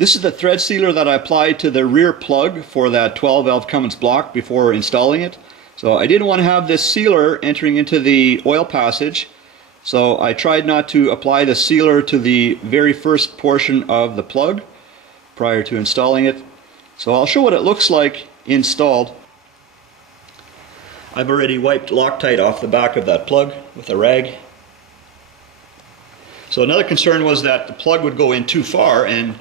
This is the thread sealer that I applied to the rear plug for that 12 valve Cummins block before installing it. So I didn't want to have this sealer entering into the oil passage, so I tried not to apply the sealer to the very first portion of the plug prior to installing it. So I'll show what it looks like installed. I've already wiped Loctite off the back of that plug with a rag. So another concern was that the plug would go in too far and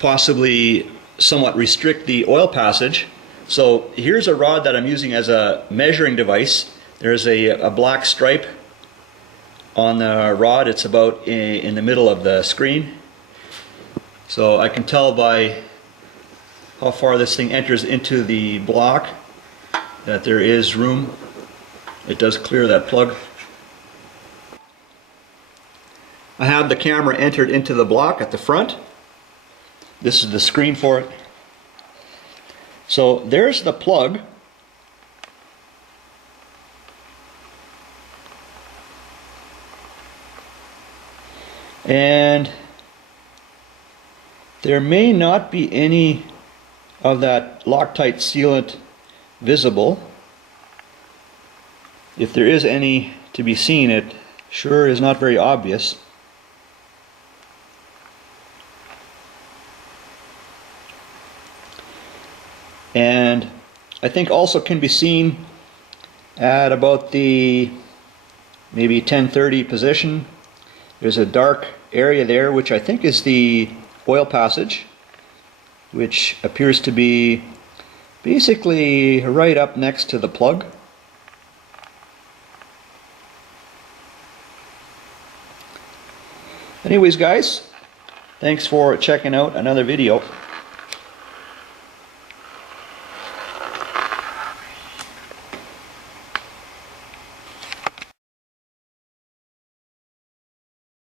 possibly somewhat restrict the oil passage. So here's a rod that I'm using as a measuring device. There's a black stripe on the rod. It's about in the middle of the screen. So I can tell by how far this thing enters into the block that there is room. It does clear that plug. I have the camera entered into the block at the front. This is the screen for it. So there's the plug. And there may not be any of that Loctite sealant visible. If there is any to be seen, it sure is not very obvious. And I think also can be seen at about the maybe 10:30 position. There's a dark area there, which I think is the oil passage, which appears to be basically right up next to the plug. Anyways guys, thanks for checking out another video.